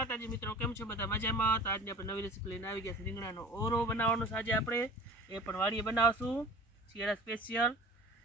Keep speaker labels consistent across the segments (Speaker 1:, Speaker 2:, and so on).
Speaker 1: માતાજી મિત્રો, કેમ છો બધા? મજામાં? તો આજની આપણે નવી રેસીપી લઈને આવી ગયા છે રીંગણાનો ઓરો બનાવવાનો છે આજે આપણે. એ પણ વાડીએ બનાવશું. શિયાળા સ્પેશિયલ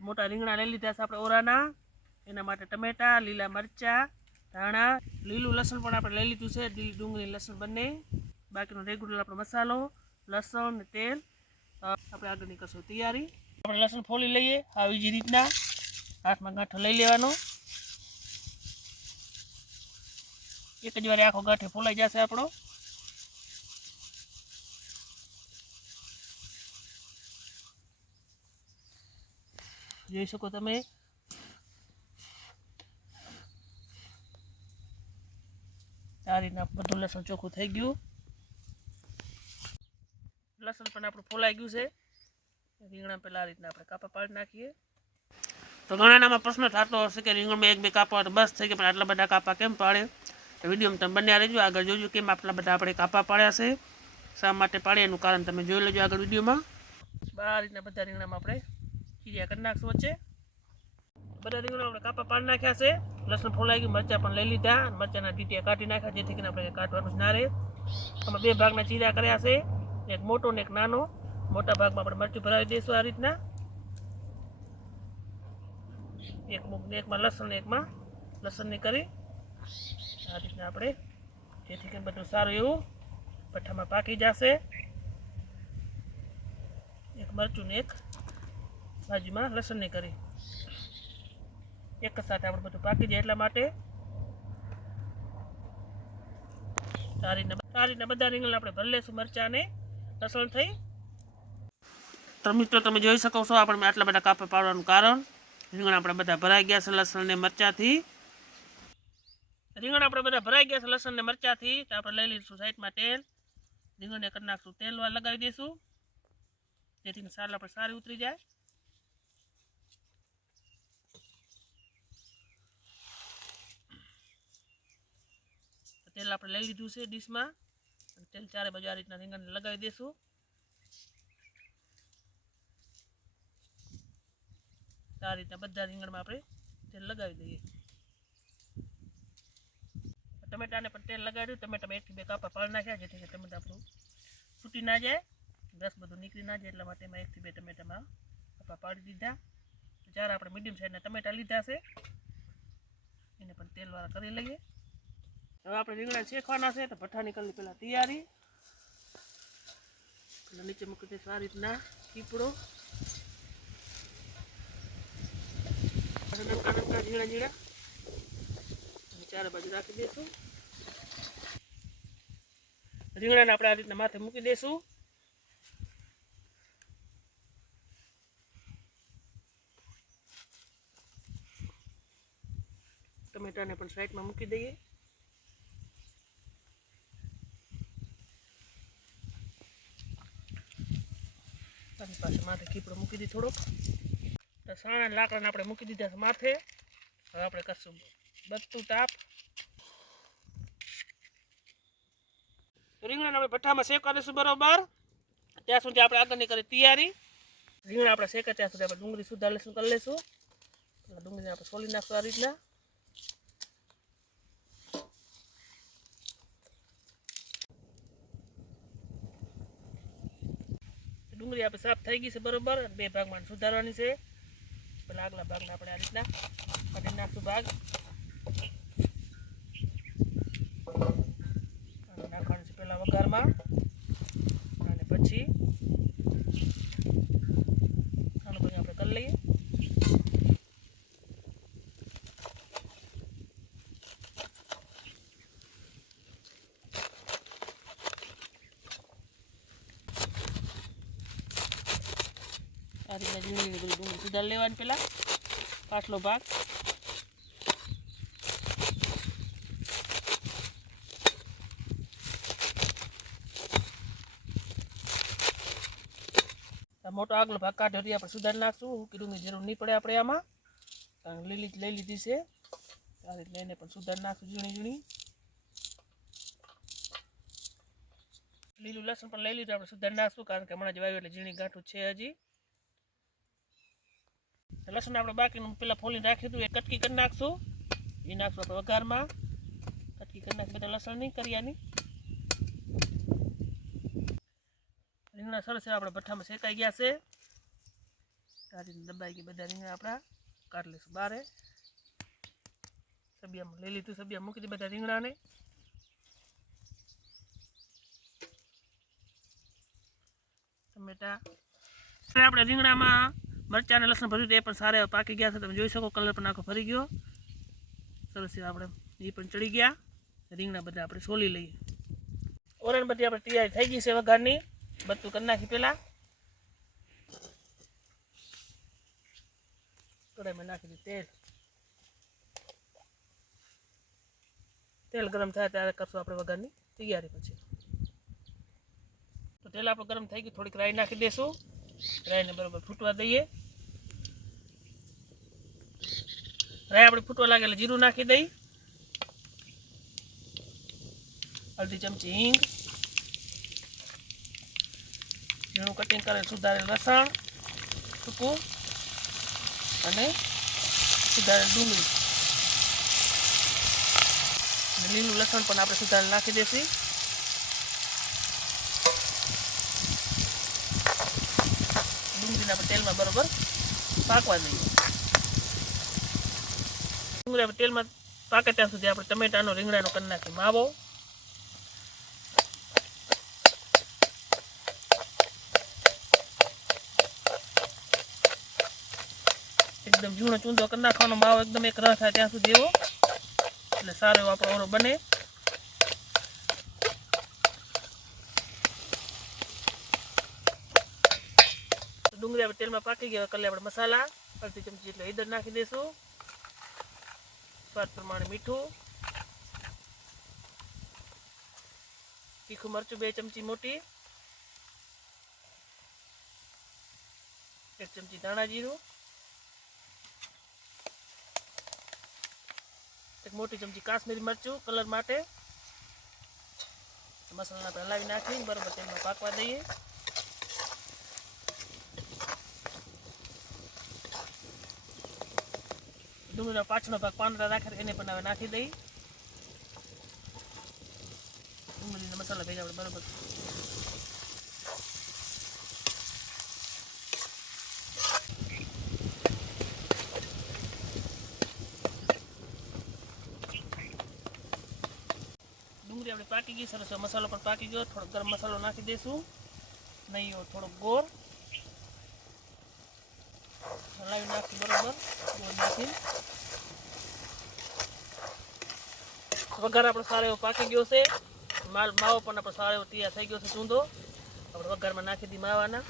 Speaker 1: મોટા રીંગણા લઈ લીધા છે આપણે ઓરાના. એના માટે ટમેટા, લીલા મરચાં, ધાણા, લીલું લસણ પણ આપણે લઈ લીધું છે. લીલી ડુંગળી, લસણ બંને. બાકીનો રેગ્યુલર આપણો મસાલો, લસણ ને તેલ. આપણે આગળની કરશું તૈયારી. આપણે લસણ ફોલી લઈએ. આવી જ રીતના હાથમાં ગાંઠો લઈ લેવાનો. એક જ વાર આખો ગાંઠે ફોલાઈ જશે આપણો. જોઈ શકો તમે? આ રીતના બધું લસણ ચોખ્ખું થઈ ગયું. લસણ પણ આપણું ફોલાઈ ગયું છે. રીંગણા પહેલાં આ રીતના આપણે કાપા પાડી નાખીએ. તો ઘણાનામાં પ્રશ્ન થતો હશે કે રીંગણમાં એક બે કાપા તો બસ થઈ ગયા, પણ આટલા બધા કાપા કેમ પાડે? વિડીયોમાં તમે બન્યા રહેજો. આગળ જોજો કેમ આટલા બધા આપણે કાપા પાડ્યા છે. શા માટે પાડે એનું કારણ તમે જોઈ લેજો આગળ વિડીયોમાં. આ રીતના બધા રીંગણામાં આપણે ખીરિયા કરી નાખશું વચ્ચે. બધા રીંગણા આપણે કાપા પાડી નાખ્યા છે. લસણ ફોલાઈ ગયું, મરચાં પણ લઈ લીધા. મરચાંના ટીટિયા કાઢી નાખ્યા, જેથી કરીને આપણે કાઢવાનું જ ના રહે. આમાં બે ભાગના ચીરા કર્યા છે. એક મોટો ને એક નાનો. મોટા ભાગમાં આપણે મરચું ભરાવી દઈશું આ રીતના. એક એકમાં લસણ એકમાં લસણની કરી આ રીતના આપણે જેથી કરી બધું સારું એવું ભઠ્ઠામાં પાકી જશે. એક મરચું એક બાજુમાં લસણની કરી. એક સાથે આપણે બધું પાકી જાય એટલા માટે. આ રીતના બધા રીંગણ આપણે ભરી લઈશું લસણ થઈ. તો તમે જોઈ શકો છો આપણે આટલા બધા કાપા પાડવાનું કારણ. રીંગણ આપણે બધા ભરાઈ ગયા છે લસણ ને મરચાંથી. રીંગણ આપણે બધા ભરાઈ ગયા છે લસણ ને મરચાંથી, તો આપણે લઈ લઈશું સાઈડમાં તેલ. રીંગણને કરી નાખશું તેલ લગાવી દઈશું. જેથી સાલ આપણે સારી ઉતરી જાય. તેલ આપણે લઈ લીધું છે ડીશમાં. તેલ ચારે બાજુ આ રીતના રીંગણને લગાવી દઈશું. સારી રીતના બધા રીંગણમાં આપણે તેલ લગાવી દઈએ. ટમેટાને પણ તેલ લગાવ્યું ટમેટામાં એકથી બે કાપા પાડી નાખ્યા, જેથી કરીને ટમેટા આપણું તૂટી ના જાય, રસ બધું નીકળી ના જાય, એટલા માટે એમાં એકથી બે ટમેટામાં કાપા પાડી દીધા. તો જ્યારે આપણે મીડિયમ સાઈઝના ટમેટા લીધા છે. એને પણ તેલવાળા કરી લઈએ. હવે આપણે રીંગણા શેકવાના છે, તો ભઠ્ઠાની કરી પહેલાં તૈયારી. પેલા નીચે મૂકી દઈશું આ રીતના ચીપડો નમકા નમકા, ઝીણા ઝીણા. અને ચારે બાજુ રાખી દઈશું. રીંગણાને આપણે આ રીતના માથે મૂકી દઈશું. ટમેટાને પણ સાઈડમાં મૂકી દઈએ. અને પાછું માથે કીપડો મૂકી દઈએ થોડોક. સાણા લાકડાને આપણે મૂકી દીધા માથે. હવે આપણે કરશું બધું તાપ. રીંગણાને આપણે ભઠ્ઠામાં શેકવા દઈશું બરોબર? ત્યાં સુધી આપણે આગળની કરી તૈયારી. રીંગણા આપણે શેકે, ત્યાં સુધી આપણે ડુંગળી સુધાર લઈશું, કરી લઈશું. ડુંગળીને આપણે સોલી નાખશું આ રીતના. ડુંગળી આપણે સાફ થઈ ગઈ છે બરોબર બે ભાગમાં સુધારવાની છે. પેલા આગલા ભાગને આપણે આ રીતના કાઢી નાખશું ભાગ અને નાખવાનું છે પેલા વઘારમાં અને પછી આનું બધું આપણે કરી લઈએ આ રીતના ઝીણી બધું ડુંગળી સુધાર લેવાની પહેલાં પાછલો ભાગ. મોટો આગલો ભાગ કાઢ્યો તે આપણે સુધારી નાખશું. કે ડુંગળી જરૂર નહીં પડે આપણે આમાં. કારણ લીલી લઈ લીધી છે. આ રીતે લઈને પણ સુધારી નાખશું ઝીણી ઝીણી. લીલું લસણ પણ લઈ લીધું, આપણે સુધારી નાખશું. કારણ કે હમણાં જ વાવ્યું એટલે ઝીણી ગાંઠું છે હજી. લસણ આપણે બાકીનું પેલા ફોલીને રાખ્યું હતું એ કટકી કરી નાખશું. એ નાખશું આપણે વઘારમાં. કટકી કરી નાખી, બધા નહીં કરિયાની રીંગણા સરસ એવા આપણે ભઠ્ઠામાં શેકાઈ ગયા છે. રીતે દબાઈ ગયા બધા રીંગણા આપણા. કાઢી લઈશું બારે. સબિયામાં લઈ લીધું સબિયા મૂકી દીધું બધા રીંગણાને. ટમેટા. આપણે રીંગણામાં મરચાં અને લસણ ભર્યું હતું એ પણ સારા એવા પાકી ગયા છે. તમે જોઈ શકો કલર પણ આખો ફરી ગયો. સરસ એવા આપણે એ પણ ચડી ગયા. રીંગણા બધા આપણે સોલી લઈએ. ઓરણ બધી આપણે તૈયારી થઈ ગઈ છે વઘારની. બધું કરી નાખી પહેલાં કઢાઈમાં નાખી દીધું તેલ. તેલ ગરમ થાય ત્યારે કરશું આપણે વઘારની તૈયારી પછી. તો તેલ આપણું ગરમ થઈ ગયું, થોડીક રાઈ નાખી દઈશું રાઈને બરોબર ફૂટવા દઈએ. રાઈ આપણે ફૂટવા લાગે એટલે જીરું નાખી દઈ. અડધી ચમચી હિંગ. ઝીણું કટિંગ કરેલ સુધારેલ લસણ સૂકું અને સુધારેલ ડુંગળી. લીલું લસણ પણ આપણે સુધારેલ નાખી દઈશું. ડુંગળીને આપણે તેલમાં બરોબર? પાકવા દઈએ ડુંગળી આપણે તેલમાં પાકે ત્યાં સુધી આપણે ટમેટાનો, રીંગણાનો કરી નાખી માવો. એકદમ ઝીણો ચૂંદો કરી નાખવાનો માવો એકદમ એક રસ થાય ત્યાં સુધી એવો એટલે સારો એવો આપણો ઓરો બને. ડુંગળી આપણે તેલમાં પાકી ગયા કલે આપણે મસાલા, અડધી ચમચી એટલે ઈદર નાખી દઈશું. સ્વાદ પ્રમાણે મીઠું. તીખું મરચું બે ચમચી મોટી. એક ચમચી ધાણા એક મોટી ચમચી કાશ્મીરી મરચું કલર માટે. મસાલા આપણે હલાવી નાખી બરોબર તેલમાં પાકવા દઈએ. ડુંગળીનો પાછળનો ભાગ પાંદડા રાખે એને પણ હવે નાખી દઈ. ડુંગળીનો મસાલા ભેગા આપણે બરાબર. ડુંગળી આપણે પાકી ગઈ, સરસ મસાલો પણ પાકી ગયો. થોડો ગરમ મસાલો નાખી દઈશું. નહીં થોડો ગોળ. હલાવી નાખી બરોબર નાખી વઘાર આપણો સારો એવો પાકી ગયો છે માલ માવો પણ આપણો સારો એવો તૈયાર થઈ ગયો છે ચૂંદો આપણે વઘારમાં નાખી દી માવાના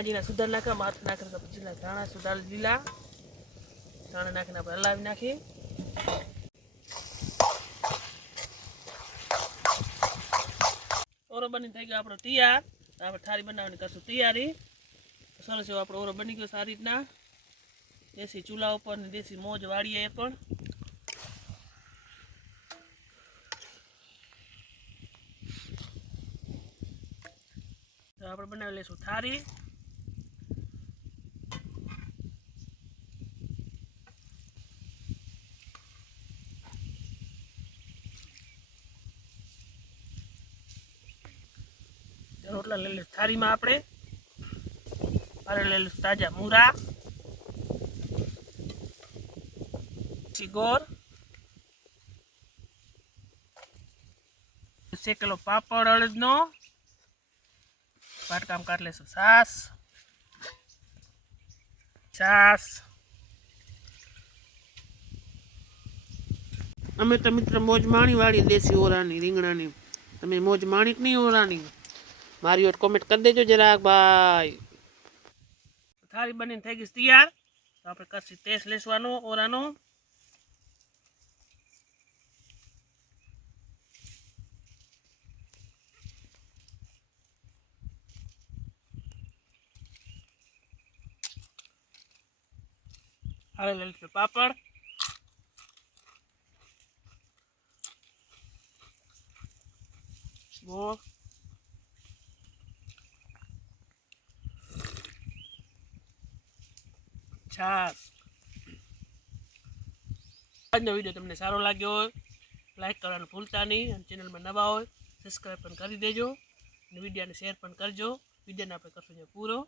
Speaker 1: ધાણા સુધાર નાખ્યા માથ નાખી પછી ધાણા સુધાર લીલા. ધાણા નાખીને આપણે હલાવી નાખી. ઓરો બની થઈ ગયો આપણો તૈયાર. આપણે થાળી બનાવવાની કરશું તૈયારી. સરસ એવો આપણો ઓરો બની ગયો સારી રીતના. દેશી ચૂલા ઉપર ને દેશી મોજ વાળીએ એ પણ આપણે બનાવી લઈશું થાળી. રોટલા લઈ લઈશું. થાળીમાં આપણે અરે લઈ લઈશું તાજા મૂરા ચીગોર શેકેલો પાપડ, અડદનો. વાટકામ કાઢ લેશું છાસ છાસ અમે તો મિત્ર મોજ માણી વાળી દેશી ઓરાની રીંગણાની. તમે મોજ માણી કે નહીં ઓરાની? મારી ઓર કોમેન્ટ કરી દેજો જરાક, ભાઈ. થાળી બનીને થઈ ગઈશ તૈયાર. તો આપણે કરશી ટેસ્ટ લેસવાનો ઓરાનો. હાલે લલિત પાપડ. છાશ. આજનો વીડિયો તમને સારો લાગ્યો હોય લાઇક કરવાનું ભૂલતા નહીં અને ચેનલમાં નવા હોય સબસ્ક્રાઈબ પણ કરી દેજો અને વિડીયોને શેર પણ કરજો. વિડીયોને આપણે કરશું પૂરો.